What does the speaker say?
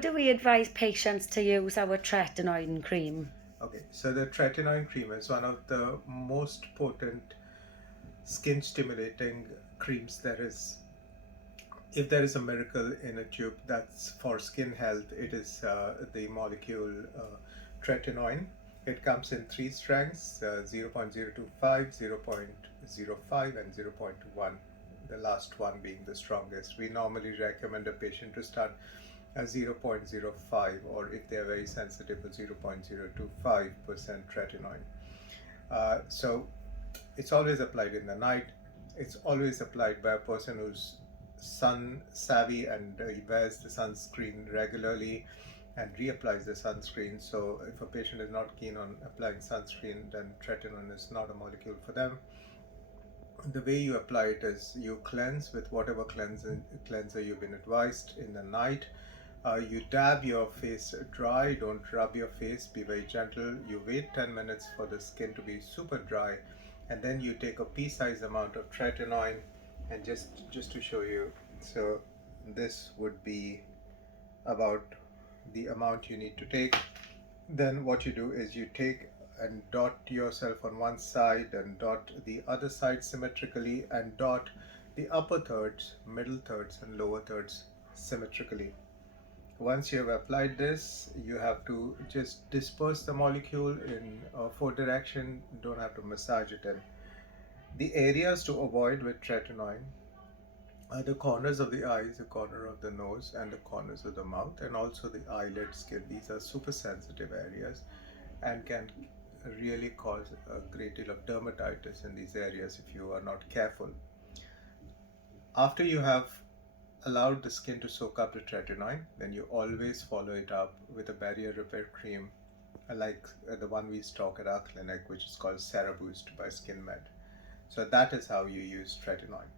Do we advise patients to use our tretinoin cream? Okay, so the tretinoin cream is one of the most potent skin stimulating creams there is. If there is a miracle in a tube that's for skin health, it is the molecule tretinoin. It comes in three strengths: 0.025, 0.05, and zero point 0.1. The last one being the strongest. We normally recommend a patient to start at 0.05, or if they are very sensitive, 0.025% tretinoin. So it's always applied in the night. It's always applied by a person who's sun savvy, and he wears the sunscreen regularly and reapplies the sunscreen. So if a patient is not keen on applying sunscreen, then tretinoin is not a molecule for them. The way you apply it is you cleanse with whatever cleanser you've been advised in the night. You dab your face dry, don't rub your face, be very gentle. You wait 10 minutes for the skin to be super dry, and then you take a pea-sized amount of tretinoin. And just to show you, so this would be about the amount you need to take. Then what you do is you take and dot yourself on one side and dot the other side symmetrically, and dot the upper thirds, middle thirds, and lower thirds symmetrically. Once you have applied this, you have to just disperse the molecule in four direction. Don't have to massage it in. The areas to avoid with tretinoin are the corners of the eyes, the corner of the nose, and the corners of the mouth, and also the eyelid skin. These are super sensitive areas and can really cause a great deal of dermatitis in these areas if you are not careful. After you have allowed the skin to soak up the tretinoin, then you always follow it up with a barrier repair cream like the one we stock at our clinic, which is called CeraBoost by SkinMed. So that is how you use tretinoin.